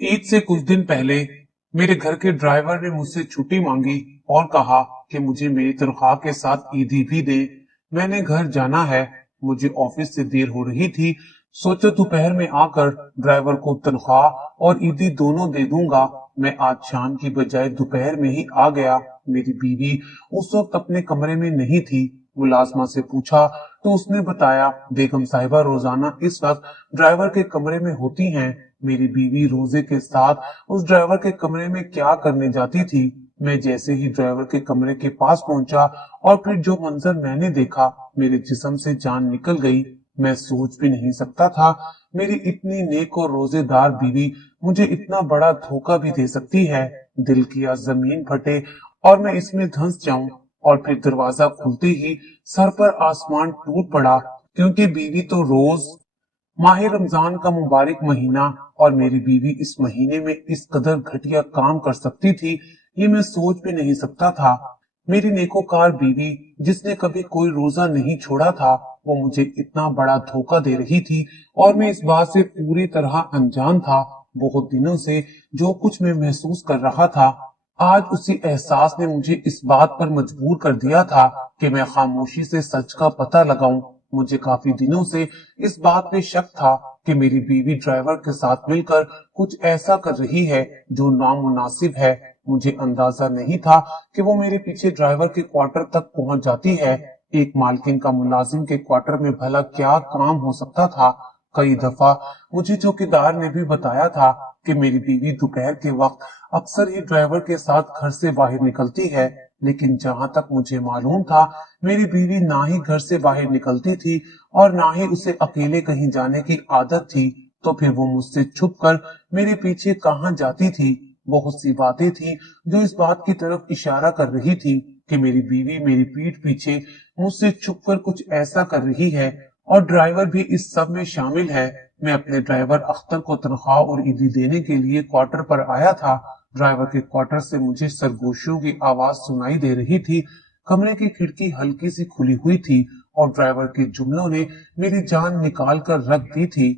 ईद से कुछ दिन पहले मेरे घर के ड्राइवर ने मुझसे छुट्टी मांगी और कहा कि मुझे मेरी तनख्वाह के साथ ईदी भी दे। मैंने घर जाना है, मुझे ऑफिस से देर हो रही थी। सोचा दोपहर में आकर ड्राइवर को तनख्वाह और ईदी दोनों दे दूंगा। मैं आज शाम की बजाय दोपहर में ही आ गया। मेरी बीवी उस वक्त अपने कमरे में नहीं थी। मुलाजमा से पूछा तो उसने बताया बेगम साहिबा रोजाना इस वक्त ड्राइवर के कमरे में होती हैं। मेरी बीवी रोजे के साथ उस ड्राइवर के कमरे में क्या करने जाती थी। मैं जैसे ही ड्राइवर के कमरे के पास पहुंचा और फिर जो मंजर मैंने देखा, मेरे जिस्म से जान निकल गई। मैं सोच भी नहीं सकता था मेरी इतनी नेक और रोजेदार बीवी मुझे इतना बड़ा धोखा भी दे सकती है। दिल किया जमीन फटे और मैं इसमें धंस जाऊं। और फिर दरवाजा खुलते ही सर पर आसमान टूट पड़ा, क्योंकि बीवी तो रोज माह रमजान का मुबारक महीना और मेरी बीवी इस महीने में इस कदर घटिया काम कर सकती थी, ये मैं सोच भी नहीं सकता था। मेरी नेकोकार बीवी जिसने कभी कोई रोजा नहीं छोड़ा था, वो मुझे इतना बड़ा धोखा दे रही थी और मैं इस बात से पूरी तरह अनजान था। बहुत दिनों से जो कुछ मैं महसूस कर रहा था, आज उसी एहसास ने मुझे इस बात पर मजबूर कर दिया था कि मैं खामोशी से सच का पता लगाऊं। मुझे काफी दिनों से इस बात पे शक था कि मेरी बीवी ड्राइवर के साथ मिलकर कुछ ऐसा कर रही है जो नामुनासिब है। मुझे अंदाजा नहीं था कि वो मेरे पीछे ड्राइवर के क्वार्टर तक पहुंच जाती है। एक मालकिन का मुलाजिम के क्वार्टर में भला क्या काम हो सकता था। कई दफा मुझे चौकीदार ने भी बताया था कि मेरी बीवी दोपहर के वक्त अक्सर ही ड्राइवर के साथ घर से बाहर निकलती है। लेकिन जहां तक मुझे मालूम था, मेरी बीवी ना ही घर से बाहर निकलती थी और ना ही उसे अकेले कहीं जाने की आदत थी। तो फिर वो मुझसे छुपकर मेरे पीछे कहाँ जाती थी। बहुत सी बातें थी जो इस बात की तरफ इशारा कर रही थी कि मेरी बीवी मेरी पीठ पीछे मुझसे छुपकर कुछ ऐसा कर रही है और ड्राइवर भी इस सब में शामिल है। मैं अपने ड्राइवर अख्तर को तनख्वाह और ईदी देने के लिए क्वार्टर पर आया था। ड्राइवर के क्वार्टर से मुझे सरगोशियों की आवाज सुनाई दे रही थी। कमरे की खिड़की हल्की सी खुली हुई थी और ड्राइवर के जुमलों ने मेरी जान निकाल कर रख दी थी।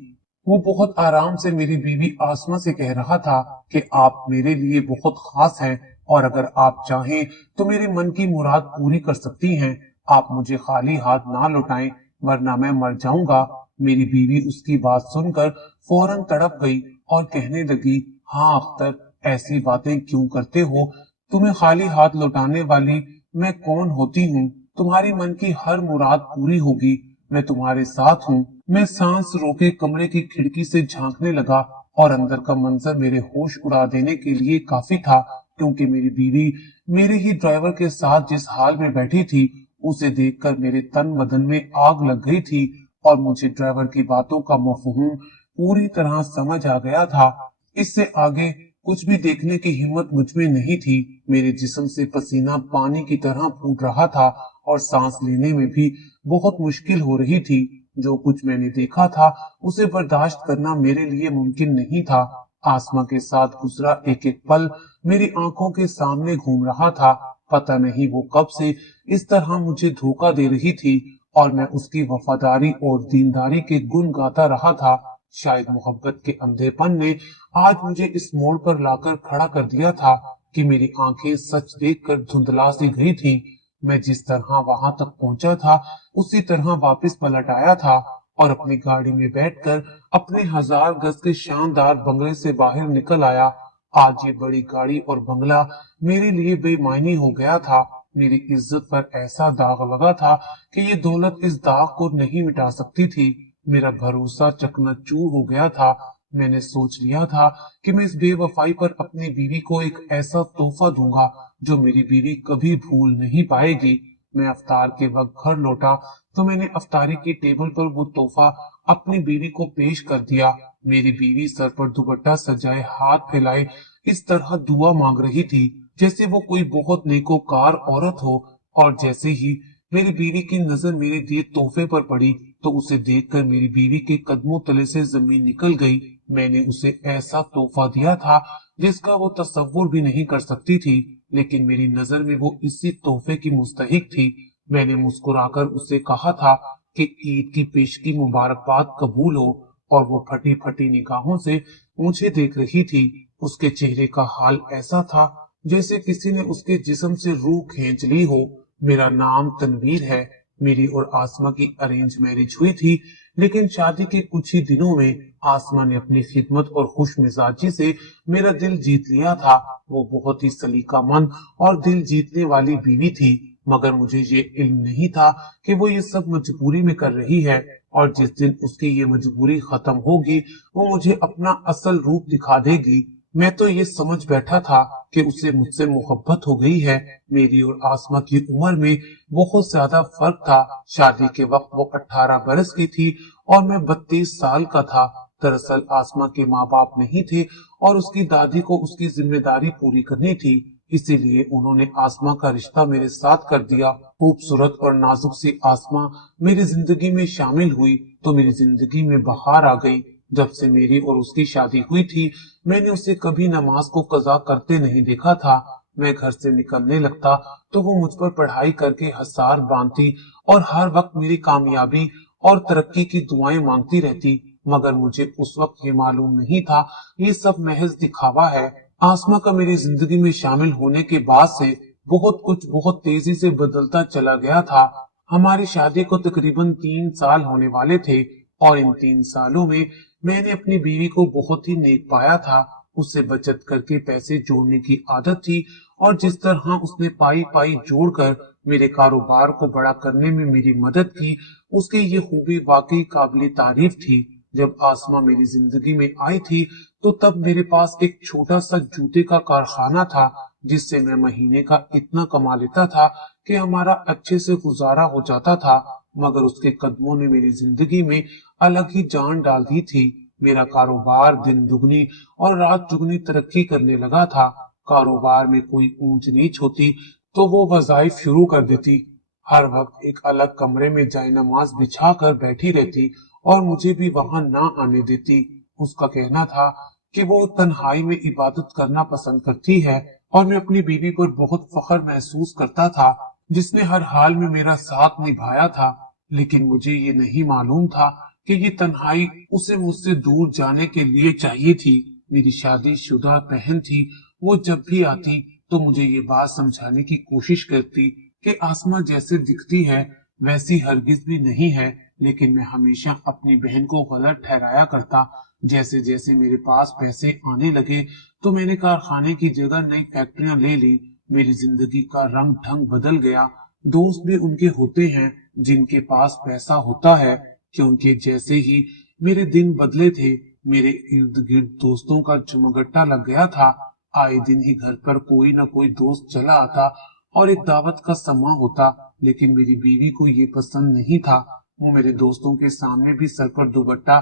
वो बहुत आराम से मेरी बीवी आसमा से कह रहा था कि आप मेरे लिए बहुत खास हैं और अगर आप चाहें तो मेरे मन की मुराद पूरी कर सकती हैं। आप मुझे खाली हाथ ना लौटाएं, वरना मैं मर जाऊंगा। मेरी बीवी उसकी बात सुनकर फौरन तड़प गई और कहने लगी, हाँ अख्तर, ऐसी बातें क्यों करते हो? तुम्हें खाली हाथ लौटाने वाली मैं कौन होती हूँ? तुम्हारी मन की हर मुराद पूरी होगी। मैं तुम्हारे साथ हूँ। मैं सांस रोके कमरे की खिड़की से झांकने लगा और अंदर का मंजर मेरे होश उड़ा देने के लिए काफी था, क्योंकि मेरी बीवी मेरे ही ड्राइवर के साथ जिस हाल में बैठी थी, उसे देखकर मेरे तन बदन में आग लग गई थी और मुझे ड्राइवर की बातों का मफहूम पूरी तरह समझ आ गया था। इससे आगे कुछ भी देखने की हिम्मत मुझ में नहीं थी। मेरे जिस्म से पसीना पानी की तरह फूट रहा था और सांस लेने में भी बहुत मुश्किल हो रही थी। जो कुछ मैंने देखा था उसे बर्दाश्त करना मेरे लिए मुमकिन नहीं था। आसमा के साथ गुजरा एक एक पल मेरी आंखों के सामने घूम रहा था। पता नहीं वो कब से इस तरह मुझे धोखा दे रही थी और मैं उसकी वफादारी और दीनदारी के गुण गाता रहा था। शायद मोहब्बत के अंधेपन ने आज मुझे इस मोड़ पर लाकर खड़ा कर दिया था कि मेरी आंखें सच देखकर धुंधला सी गई थी। मैं जिस तरह वहां तक पहुंचा था उसी तरह वापस पलट आया था और अपनी गाड़ी में बैठकर अपने 1000 गज के शानदार बंगले से बाहर निकल आया। आज ये बड़ी गाड़ी और बंगला मेरे लिए बेमायनी हो गया था। मेरी इज्जत पर ऐसा दाग लगा था कि ये दौलत इस दाग को नहीं मिटा सकती थी। मेरा भरोसा चकनाचूर हो गया था। मैंने सोच लिया था कि मैं इस बेवफाई पर अपनी बीवी को एक ऐसा तोहफा दूंगा जो मेरी बीवी कभी भूल नहीं पाएगी। मैं अफ्तार के वक्त घर लौटा तो मैंने अफ्तारी की टेबल पर वो तोहफा अपनी बीवी को पेश कर दिया। मेरी बीवी सर पर दुपट्टा सजाए हाथ फैलाए इस तरह दुआ मांग रही थी जैसे वो कोई बहुत नेकोकार औरत हो। और जैसे ही मेरी बीवी की नजर मेरे दिए तोहफे पर पड़ी तो उसे देखकर मेरी बीवी के कदमों तले से जमीन निकल गई। मैंने उसे ऐसा तोहफा दिया था जिसका वो तसव्वुर भी नहीं कर सकती थी, लेकिन मेरी नजर में वो इसी तोहफे की मुस्तहिक थी। मैंने मुस्कुराकर उसे कहा था कि ईद की पेशगी मुबारकबाद कबूल हो اور وہ پھٹی پھٹی نگاہوں سے مجھے دیکھ رہی تھی۔ اس کے چہرے کا حال ایسا تھا جیسے کسی نے اس کے جسم سے روح کھینچ لی ہو۔ میرا نام تنویر ہے۔ میری اور آسما کی ارینج میرج ہوئی تھی، لیکن شادی کے کچھ ہی دنوں میں آسما نے اپنی خدمت اور خوش مزاجی سے میرا دل جیت لیا تھا۔ وہ بہت ہی سلیقہ مند اور دل جیتنے والی بیوی تھی، مگر مجھے یہ علم نہیں تھا کہ وہ یہ سب مجبوری میں کر رہی ہے، اور جس دن اس کی یہ مجبوری ختم ہوگی وہ مجھے اپنا اصل روپ دکھا دے گی۔ میں تو یہ سمجھ بیٹھا تھا کہ اسے مجھ سے محبت ہو گئی ہے۔ میری اور آسما کی عمر میں بہت زیادہ فرق تھا۔ شادی کے وقت وہ 18 برس کی تھی اور میں 32 سال کا تھا۔ دراصل آسما کے ماں باپ نہیں تھے اور اس کی دادی کو اس کی ذمہ داری پوری کرنی تھی، اسی لیے انہوں نے آسما کا رشتہ میرے ساتھ کر دیا۔ خوبصورت اور نازک سی آسما میری زندگی میں شامل ہوئی تو میری زندگی میں بہار آ گئی۔ جب سے میری اور اس کی شادی ہوئی تھی میں نے اسے کبھی نماز کو قضا کرتے نہیں دیکھا تھا۔ میں گھر سے نکلنے لگتا تو وہ مجھ پر پڑھائی کر کے حصار باندھتی اور ہر وقت میری کامیابی اور ترقی کی دعائیں مانگتی رہتی، مگر مجھے اس وقت یہ معلوم نہیں تھا یہ سب محض دکھاوا ہے۔ آسما کا میری زندگی میں شامل ہونے کے بعد سے بہت کچھ بہت تیزی سے بدلتا چلا گیا تھا۔ ہماری شادی کو تقریباً 3 سال ہونے والے تھے اور ان 3 سالوں میں نے اپنی بیوی کو بہت ہی نیک پایا تھا۔ اس سے بچت کر کے پیسے جوڑنے کی عادت تھی اور جس طرح اس نے پائی پائی جوڑ کر میرے کاروبار کو بڑا کرنے میں میری مدد کی، اس کی یہ خوبی واقعی قابل تعریف تھی۔ جب آسما میری زندگی میں آئی تھی تو تب میرے پاس ایک چھوٹا سا جوتے کا کارخانہ تھا جس سے میں مہینے کا اتنا کما لیتا تھا کہ ہمارا اچھے سے گزارا ہو جاتا تھا، مگر اس کے قدموں نے میری زندگی میں الگ ہی جان ڈال دی تھی۔ میرا کاروبار دن دگنی اور رات چگنی ترقی کرنے لگا تھا۔ کاروبار میں کوئی اونچ نیچ ہوتی تو وہ وظائف شروع کر دیتی۔ ہر وقت ایک الگ کمرے میں جائے نماز بچھا کر بیٹھی رہتی اور مجھے بھی وہاں نہ آنے دیتی۔ اس کا کہنا تھا کہ وہ تنہائی میں عبادت کرنا پسند کرتی ہے اور میں اپنی بیوی پر بہت فخر محسوس کرتا تھا جس نے ہر حال میں میرا ساتھ نبھایا تھا، لیکن مجھے یہ نہیں معلوم تھا کہ یہ تنہائی اسے مجھ سے دور جانے کے لیے چاہیے تھی۔ میری شادی شدہ بہن تھی، وہ جب بھی آتی تو مجھے یہ بات سمجھانے کی کوشش کرتی کہ آسما جیسے دکھتی ہے ویسی ہرگز بھی نہیں ہے، لیکن میں ہمیشہ اپنی بہن کو غلط ٹھہرایا کرتا۔ جیسے جیسے میرے پاس پیسے آنے لگے تو میں نے کارخانے کی جگہ نئی فیکٹریاں لے لی۔ میری زندگی کا رنگ ڈھنگ بدل گیا۔ دوست بھی ان کے ہوتے ہیں جن کے پاس پیسہ ہوتا ہے، کیونکہ جیسے ہی میرے دن بدلے تھے میرے ارد گرد دوستوں کا چمگٹا لگ گیا تھا۔ آئے دن ہی گھر پر کوئی نہ کوئی دوست چلا آتا اور ایک دعوت کا سما ہوتا، لیکن میری بیوی کو یہ پسند نہیں تھا۔ وہ میرے دوستوں کے سامنے بھی سر پر دوپٹہ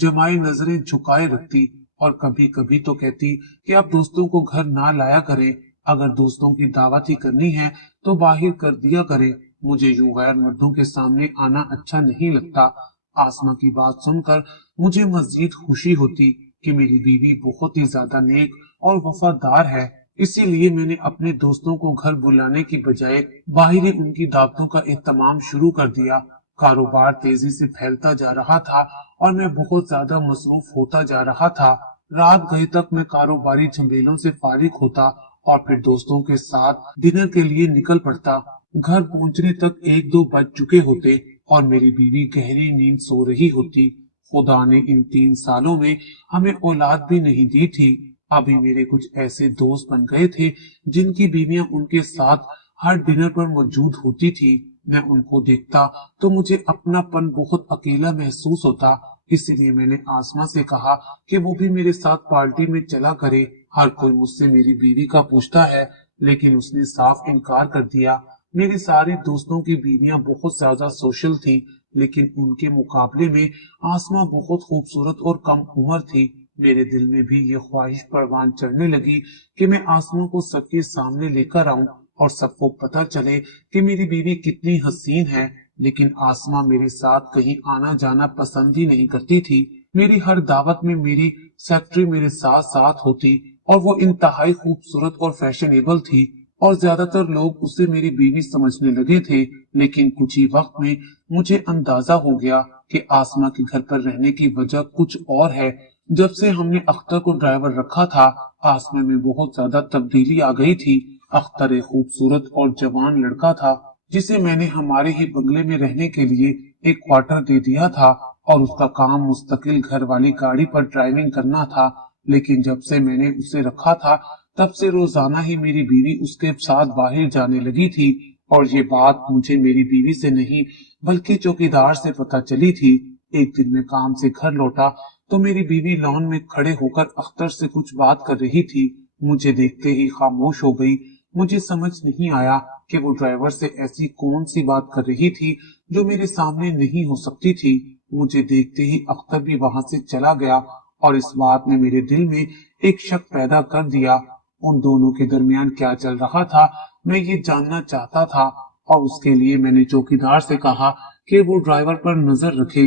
جمائے نظریں جھکائے رکھتی اور کبھی کبھی تو کہتی کہ آپ دوستوں کو گھر نہ لایا کریں، اگر دوستوں کی دعوت ہی کرنی ہے تو باہر کر دیا کریں۔ مجھے یوں غیر مردوں کے سامنے آنا اچھا نہیں لگتا۔ آسما کی بات سن کر مجھے مزید خوشی ہوتی کہ میری بیوی بہت ہی زیادہ نیک اور وفادار ہے، اسی لیے میں نے اپنے دوستوں کو گھر بلانے کی بجائے باہر ہی ان کی دعوتوں کا اہتمام شروع کر دیا۔ کاروبار تیزی سے پھیلتا جا رہا تھا اور میں بہت زیادہ مصروف ہوتا جا رہا تھا۔ رات گئے تک میں کاروباری جھمیلوں سے فارغ ہوتا اور پھر دوستوں کے ساتھ ڈنر کے لیے نکل پڑتا۔ گھر پہنچنے تک 1-2 بج چکے ہوتے اور میری بیوی گہری نیند سو رہی ہوتی۔ خدا نے ان 3 سالوں میں ہمیں اولاد بھی نہیں دی تھی۔ ابھی میرے کچھ ایسے دوست بن گئے تھے جن کی بیویاں ان کے ساتھ ہر ڈنر پر موجود ہوتی تھی۔ میں ان کو دیکھتا تو مجھے اپنا پن بہت اکیلا محسوس ہوتا، اس لیے میں نے آسما سے کہا کہ وہ بھی میرے ساتھ پارٹی میں چلا کرے۔ ہر کوئی مجھ سے میری بیوی کا پوچھتا ہے، لیکن اس نے صاف انکار کر دیا۔ میری ساری دوستوں کی بیویاں بہت زیادہ سوشل تھیں، لیکن ان کے مقابلے میں آسما بہت خوبصورت اور کم عمر تھی۔ میرے دل میں بھی یہ خواہش پروان چڑھنے لگی کہ میں آسما کو سب کے سامنے لے کر آؤں اور سب کو پتہ چلے کہ میری بیوی کتنی حسین ہے، لیکن آسما میرے ساتھ کہیں آنا جانا پسند ہی نہیں کرتی تھی۔ میری ہر دعوت میں میری سیکرٹری میرے ساتھ ساتھ ہوتی اور وہ انتہائی خوبصورت اور فیشنیبل تھی اور زیادہ تر لوگ اسے میری بیوی سمجھنے لگے تھے، لیکن کچھ ہی وقت میں مجھے اندازہ ہو گیا कि आसमा के घर पर रहने की वजह कुछ और है। जब से हमने अख्तर को ड्राइवर रखा था, आसमा में बहुत ज्यादा तब्दीली आ गई थी। अख्तर एक खूबसूरत और जवान लड़का था जिसे मैंने हमारे ही बंगले में रहने के लिए एक क्वार्टर दे दिया था और उसका काम मुस्तकिल घर वाली गाड़ी पर ड्राइविंग करना था। लेकिन जब से मैंने उसे रखा था, तब से रोजाना ही मेरी बीवी उसके साथ बाहर जाने लगी थी और ये बात मुझे मेरी बीवी से नहीं बल्कि चौकीदार से पता चली थी। एक दिन मैं काम से घर लौटा तो मेरी बीवी लॉन में खड़े होकर अख्तर से कुछ बात कर रही थी। मुझे देखते ही खामोश हो गई। मुझे समझ नहीं आया कि वो ड्राइवर से ऐसी कौन सी बात कर रही थी जो मेरे सामने नहीं हो सकती थी। मुझे देखते ही अख्तर भी वहां से चला गया और इस बात ने मेरे दिल में एक शक पैदा कर दिया। उन दोनों के दरमियान क्या चल रहा था, मैं ये जानना चाहता था और उसके लिए मैंने चौकीदार से कहा कि वो ड्राइवर पर नजर रखे।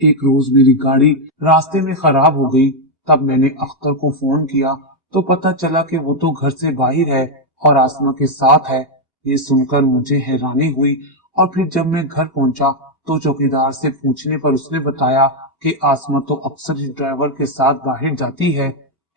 एक रोज मेरी गाड़ी रास्ते में खराब हो गई। तब मैंने अख्तर को फोन किया तो पता चला कि वो तो घर से बाहर है और आसमा के साथ है। ये सुनकर मुझे हैरानी हुई और फिर जब मैं घर पहुंचा तो चौकीदार से पूछने पर उसने बताया कि आसमा तो अक्सर ही ड्राइवर के साथ बाहर जाती है।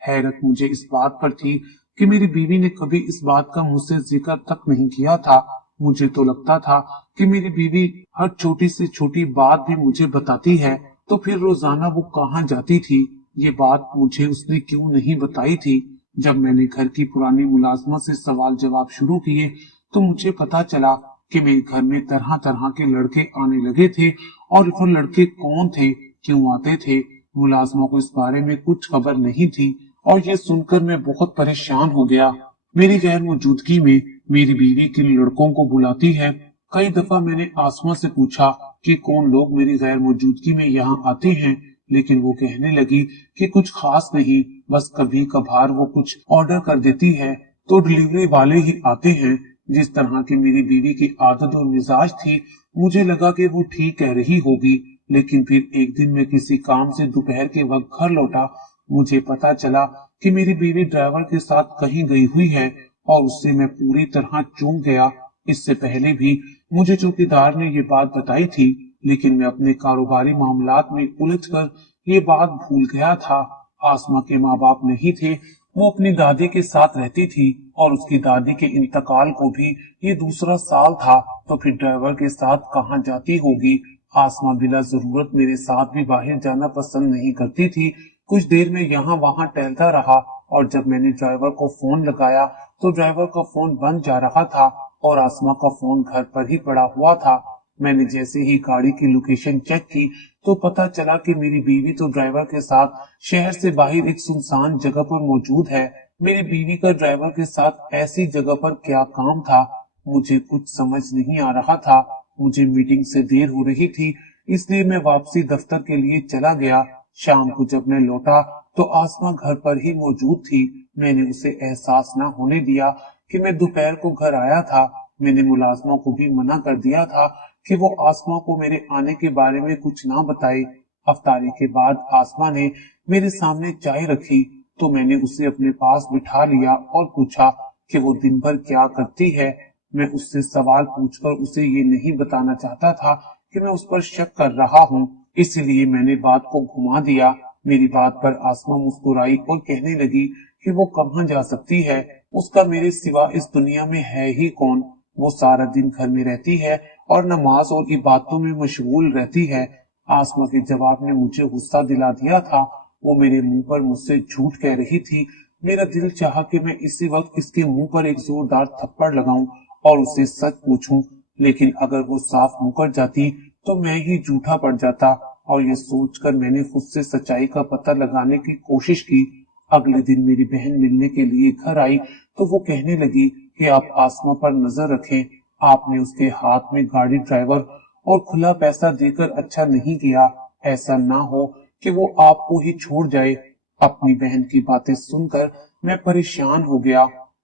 हैरत मुझे इस बात पर थी कि मेरी बीवी ने कभी इस बात का मुझसे जिक्र तक नहीं किया था। मुझे तो लगता था कि मेरी बीवी हर छोटी से छोटी बात भी मुझे बताती है, तो फिर रोजाना वो कहाँ जाती थी, ये बात मुझे उसने क्यों नहीं बताई थी। जब मैंने घर की पुरानी मुलाजमत से सवाल जवाब शुरू किए तो मुझे पता चला कि मेरे घर में तरह तरह के लड़के आने लगे थे और वो लड़के कौन थे, क्यों आते थे। मुलाजमों को इस बारे में कुछ खबर नहीं थी और ये सुनकर मैं बहुत परेशान हो गया। मेरी गैर मौजूदगी में मेरी बीवी किन लड़कों को बुलाती है। कई दफा मैंने आसमा से पूछा कि कौन लोग मेरी गैर मौजूदगी में यहाँ आते हैं, लेकिन वो कहने लगी कि कुछ खास नहीं, बस कभी कभार वो कुछ ऑर्डर कर देती है तो डिलीवरी वाले ही आते हैं। जिस तरह की मेरी बीवी की आदत और मिजाज थी, मुझे लगा कि वो ठीक कह रही होगी। लेकिन फिर एक दिन मैं किसी काम से दोपहर के वक्त घर लौटा। मुझे पता चला कि मेरी बीवी ड्राइवर के साथ कहीं गई हुई है और उससे मैं पूरी तरह चूक गया। इससे पहले भी मुझे चौकीदार ने ये बात बताई थी, लेकिन मैं अपने कारोबारी मामलात में उलझकर ये बात भूल गया था। आसमा के माँ बाप नहीं थे, वो अपनी दादी के साथ रहती थी और उसकी दादी के इंतकाल को भी ये दूसरा साल था, तो फिर ड्राइवर के साथ कहाँ जाती होगी। आसमा बिला जरूरत मेरे साथ भी बाहर जाना पसंद नहीं करती थी। कुछ देर में यहाँ वहाँ टहलता रहा और जब मैंने ड्राइवर को फोन लगाया तो ड्राइवर का फोन बंद जा रहा था और आसमा का फोन घर पर ही पड़ा हुआ था। मैंने जैसे ही गाड़ी की लोकेशन चेक की तो पता चला कि मेरी बीवी तो ड्राइवर के साथ शहर से बाहर एक सुनसान जगह पर मौजूद है। मेरी बीवी का ड्राइवर के साथ ऐसी जगह पर क्या काम था, मुझे कुछ समझ नहीं आ रहा था। मुझे मीटिंग से देर हो रही थी, इसलिए मैं वापसी दफ्तर के लिए चला गया। शाम को जब मैं लौटा तो आसमा घर पर ही मौजूद थी। मैंने उसे एहसास न होने दिया कि मैं दोपहर को घर आया था। मैंने मुलाजमों को भी मना कर दिया था कि वो आसमा को मेरे आने के बारे में कुछ ना बताए। अफ्तारी के बाद आसमा ने मेरे सामने चाय रखी तो मैंने उसे अपने पास बिठा लिया और पूछा कि वो दिन भर क्या करती है। मैं उससे सवाल पूछकर उसे ये नहीं बताना चाहता था कि मैं उस पर शक कर रहा हूँ, इसलिए मैंने बात को घुमा दिया। मेरी बात पर आसमा मुस्कुराई और कहने लगी कि वो कहाँ जा सकती है, उसका मेरे सिवा इस दुनिया में है ही कौन। वो सारा दिन घर में रहती है और नमाज और इबादतों में मशगूल रहती है। आसमा के जवाब ने मुझे गुस्सा दिला दिया था। वो मेरे मुंह पर मुझसे झूठ कह रही थी। मेरा दिल चाहा कि मैं इसी वक्त इसके मुंह पर एक जोरदार थप्पड़ लगाऊं और उसे सच पूछूं, लेकिन अगर वो साफ मुकर जाती तो मैं ही झूठा पड़ जाता और ये सोचकर मैंने खुद से सच्चाई का पता लगाने की कोशिश की। अगले दिन मेरी बहन मिलने के लिए घर आई तो वो कहने लगी कि आप आसमा पर नजर रखें, आपने उसके हाथ में गाड़ी ड्राइवर और खुला पैसा देकर अच्छा नहीं किया। ऐसा ना हो कि वो आपको ही छोड़ जाए। अपनी बहन की बातें सुनकर मैं परेशान हो गया।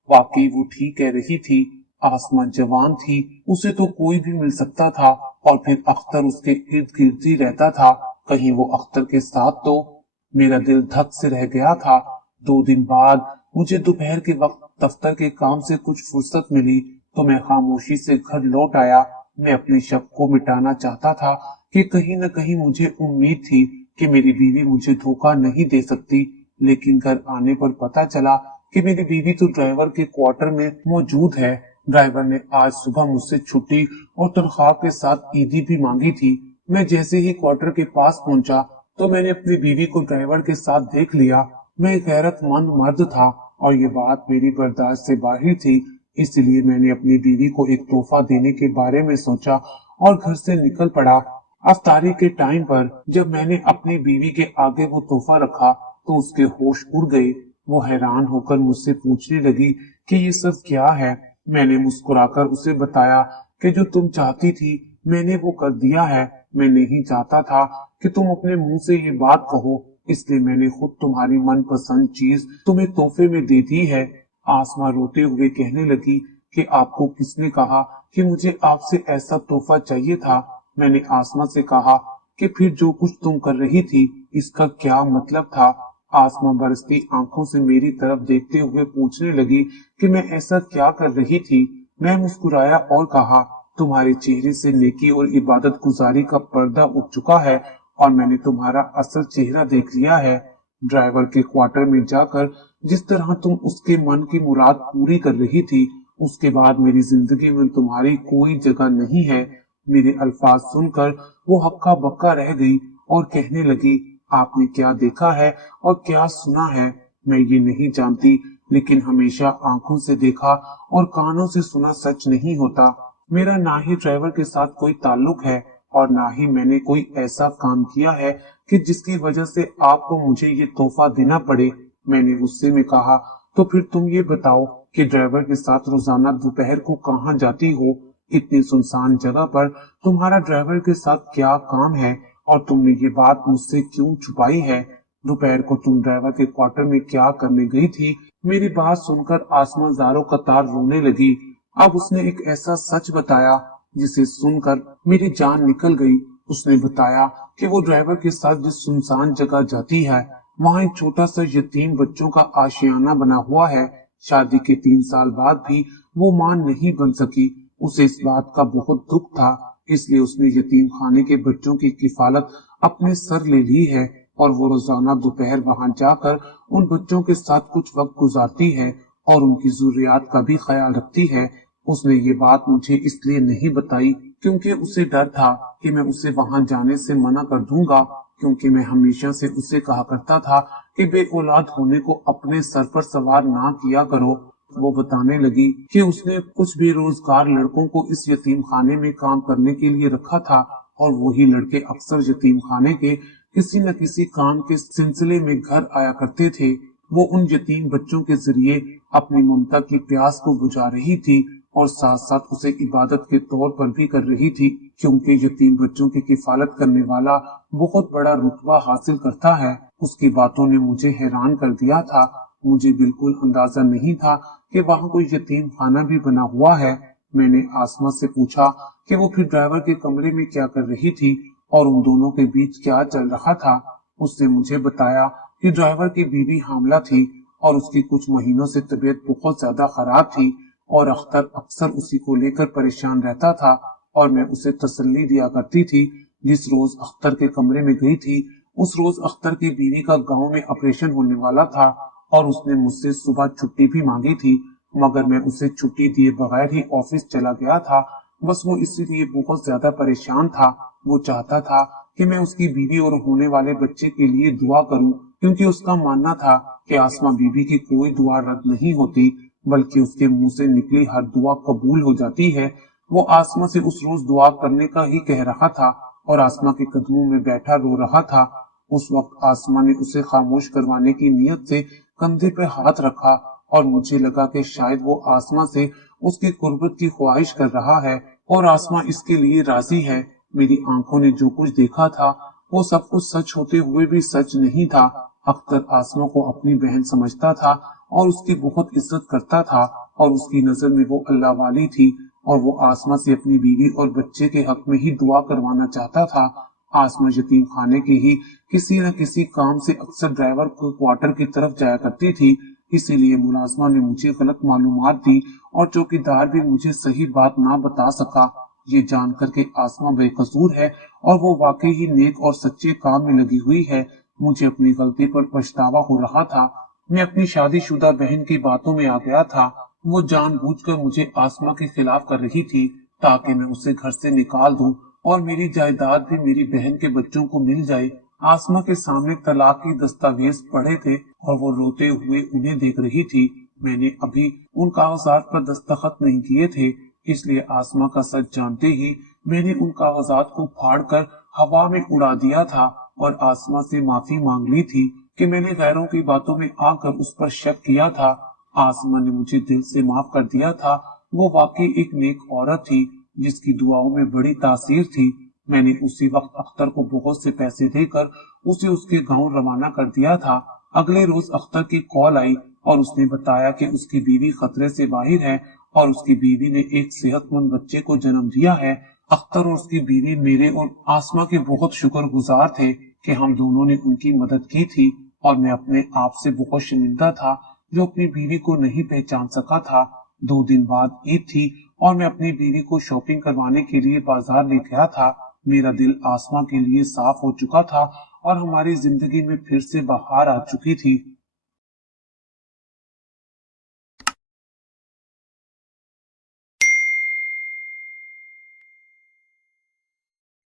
वाकई वो ठीक कह रही थी। आसमा जवान थी, उसे तो कोई भी मिल सकता था और फिर अख्तर उसके इर्द गिर्द ही रहता था। कहीं वो अख्तर के साथ तो। मेरा दिल धक से रह गया था। 2 दिन बाद मुझे दोपहर के वक्त दफ्तर के काम से कुछ फुर्सत मिली तो मैं खामोशी से घर लौट आया। मैं अपने शक को मिटाना चाहता था कि कहीं न कहीं मुझे उम्मीद थी कि मेरी बीवी मुझे धोखा नहीं दे सकती, लेकिन घर आने पर पता चला कि मेरी बीवी तो ड्राइवर के क्वार्टर में मौजूद है। ड्राइवर ने आज सुबह मुझसे छुट्टी और तनख्वाह के साथ ईदी भी मांगी थी। मैं जैसे ही क्वार्टर के पास पहुंचा तो मैंने अपनी बीवी को ड्राइवर के साथ देख लिया। मैं एक गैरतमंद मर्द था और ये बात मेरी बर्दाश्त से बाहर थी। इसलिए मैंने अपनी बीवी को एक तोहफा देने के बारे में सोचा और घर से निकल पड़ा। अफ्तारी के टाइम पर जब मैंने अपनी बीवी के आगे वो तोहफा रखा तो उसके होश उड़ गए। वो हैरान होकर मुझसे पूछने लगी कि ये सब क्या है। मैंने मुस्कुराकर उसे बताया कि जो तुम चाहती थी मैंने वो कर दिया है। मैं नहीं चाहता था कि तुम अपने मुंह से ये बात कहो, इसलिए मैंने खुद तुम्हारी मनपसंद चीज तुम्हें तोहफे में दे दी है। आसमा रोते हुए कहने लगी कि आपको किसने कहा कि मुझे आपसे ऐसा तोहफा चाहिए था। मैंने आसमा से कहा कि फिर जो कुछ तुम कर रही थी इसका क्या मतलब था। आसमा बरसती आंखों से मेरी तरफ देखते हुए पूछने लगी कि मैं ऐसा क्या कर रही थी। मैं मुस्कुराया और कहा, तुम्हारे चेहरे से नेकी और इबादत गुजारी का पर्दा उठ चुका है और मैंने तुम्हारा असल चेहरा देख लिया है। ड्राइवर के क्वार्टर में जाकर जिस तरह तुम उसके मन की मुराद पूरी कर रही थी, उसके बाद मेरी जिंदगी में तुम्हारी कोई जगह नहीं है। मेरे अल्फाज सुनकर वो हक्का बक्का रह गई और कहने लगी, आपने क्या देखा है और क्या सुना है मैं ये नहीं जानती, लेकिन हमेशा आंखों से देखा और कानों से सुना सच नहीं होता। मेरा ना ही ड्राइवर के साथ कोई ताल्लुक है और ना ही मैंने कोई ऐसा काम किया है कि जिसकी वजह से आपको मुझे ये तोहफा देना पड़े। मैंने गुस्से में कहा, तो फिर तुम ये बताओ कि ड्राइवर के साथ रोजाना दोपहर को कहाँ जाती हो? इतनी सुनसान जगह पर तुम्हारा ड्राइवर के साथ क्या काम है और तुमने ये बात मुझसे क्यों छुपाई है? दोपहर को तुम ड्राइवर के क्वार्टर में क्या करने गई थी? मेरी बात सुनकर आसमा ज़ारों कतार रोने लगी। अब उसने एक ऐसा सच बताया जिसे सुनकर मेरी जान निकल गई। उसने बताया कि वो ड्राइवर के साथ जिस सुनसान जगह जाती है वहाँ एक छोटा सा यतीम बच्चों का आशियाना बना हुआ है। शादी के 3 साल बाद भी वो मां नहीं बन सकी। उसे इस बात का बहुत दुख था, इसलिए उसने यतीम खाने के बच्चों की किफालत अपने सर ले ली है और वो रोजाना दोपहर वहां जाकर उन बच्चों के साथ कुछ वक्त गुजारती है और उनकी जरूरियात का भी ख्याल रखती है। उसने ये बात मुझे इसलिए नहीं बताई क्योंकि उसे डर था कि मैं उसे वहां जाने से मना कर दूंगा, क्योंकि मैं हमेशा से उसे कहा करता था कि बे औलाद होने को अपने सर पर सवार ना किया करो। वो बताने लगी कि उसने कुछ बेरोजगार लड़कों को इस यतीम खाने में काम करने के लिए रखा था और वही लड़के अक्सर यतीम खाने के किसी न किसी काम के सिलसिले में घर आया करते थे। वो उन यतीम बच्चों के जरिए अपनी ममता की प्यास को बुझा रही थी और साथ साथ उसे इबादत के तौर पर भी कर रही थी, क्योंकि यतीम बच्चों की किफालत करने वाला बहुत बड़ा रुतबा हासिल करता है। उसकी बातों ने मुझे हैरान कर दिया था। मुझे बिल्कुल अंदाजा नहीं था कि वहाँ कोई यतीम खाना भी बना हुआ है। मैंने आसमा से पूछा कि वो फिर ड्राइवर के कमरे में क्या कर रही थी और उन दोनों के बीच क्या चल रहा था। उसने मुझे बताया कि ड्राइवर की बीवी हामला थी और उसकी कुछ महीनों से तबीयत बहुत ज्यादा खराब थी और अख्तर अक्सर उसी को लेकर परेशान रहता था और मैं उसे तसल्ली दिया करती थी। जिस रोज अख्तर के कमरे में गई थी उस रोज अख्तर की बीवी का गांव में ऑपरेशन होने वाला था और उसने मुझसे सुबह छुट्टी भी मांगी थी, मगर मैं उसे छुट्टी दिए बगैर ही ऑफिस चला गया था। बस वो इसीलिए बहुत ज्यादा परेशान था। वो चाहता था कि मैं उसकी बीवी और होने वाले बच्चे के लिए दुआ करूं, क्योंकि उसका मानना था कि आसमा बीबी की कोई दुआ रद्द नहीं होती, बल्कि उसके मुंह से निकली हर दुआ कबूल हो जाती है। वो आसमा से उस रोज दुआ करने का ही कह रहा था और आसमा के कदमों में बैठा रो रहा था। उस वक्त आसमा ने उसे खामोश करवाने की नीयत से कंधे पे हाथ रखा और मुझे लगा कि शायद वो आसमा से उसकी कुर्बत की ख्वाहिश कर रहा है और आसमा इसके लिए राजी है। मेरी आंखों ने जो कुछ देखा था वो सब कुछ सच होते हुए भी सच नहीं था। अख्तर आसमा को अपनी बहन समझता था और उसकी बहुत इज्जत करता था और उसकी नजर में वो अल्लाह वाली थी और वो आसमा से अपनी बीवी और बच्चे के हक में ही दुआ करवाना चाहता था। आसमा यतीम खाने के ही किसी न किसी काम से अक्सर ड्राइवर को क्वार्टर की तरफ जाया करती थी, इसीलिए मुलाजमा ने मुझे गलत मालूमात दी और चौकीदार भी मुझे सही बात ना बता सका। ये जानकर के आसमा बेकसूर है और वो वाकई ही नेक और सच्चे काम में लगी हुई है, मुझे अपनी गलती पर पछतावा हो रहा था। मैं अपनी शादीशुदा बहन की बातों में आ गया था। वो जानबूझकर मुझे आसमा के खिलाफ कर रही थी ताकि मैं उसे घर से निकाल दूं और मेरी जायदाद भी मेरी बहन के बच्चों को मिल जाए। आसमा के सामने तलाक की दस्तावेज पड़े थे और वो रोते हुए उन्हें देख रही थी। मैंने अभी उन कागजात पर दस्तखत नहीं किए थे, इसलिए आसमा का सच जानते ही मैंने उन कागजात को फाड़कर हवा में उड़ा दिया था और आसमा से माफी मांग ली थी कि मैंने गैरों की बातों में आकर उस पर शक किया था। आसमा ने मुझे दिल से माफ कर दिया था। वो वाकई एक नेक औरत थी जिसकी दुआओं में बड़ी तासीर थी। मैंने उसी वक्त अख्तर को बहुत से पैसे देकर उसे उसके गांव रवाना कर दिया था। अगले रोज अख्तर की कॉल आई और उसने बताया कि उसकी बीवी खतरे से बाहर है और उसकी बीवी ने एक सेहतमंद बच्चे को जन्म दिया है। अख्तर और उसकी बीवी मेरे और आसमा के बहुत शुक्रगुजार थे कि हम दोनों ने उनकी मदद की थी और मैं अपने आप से बहुत शर्मिंदा था जो अपनी बीवी को नहीं पहचान सका था। 2 दिन बाद ईद थी और मैं अपनी बीवी को शॉपिंग करवाने के लिए बाजार ले गया था। मेरा दिल आसमा के लिए साफ हो चुका था और हमारी जिंदगी में फिर से बहार आ चुकी थी।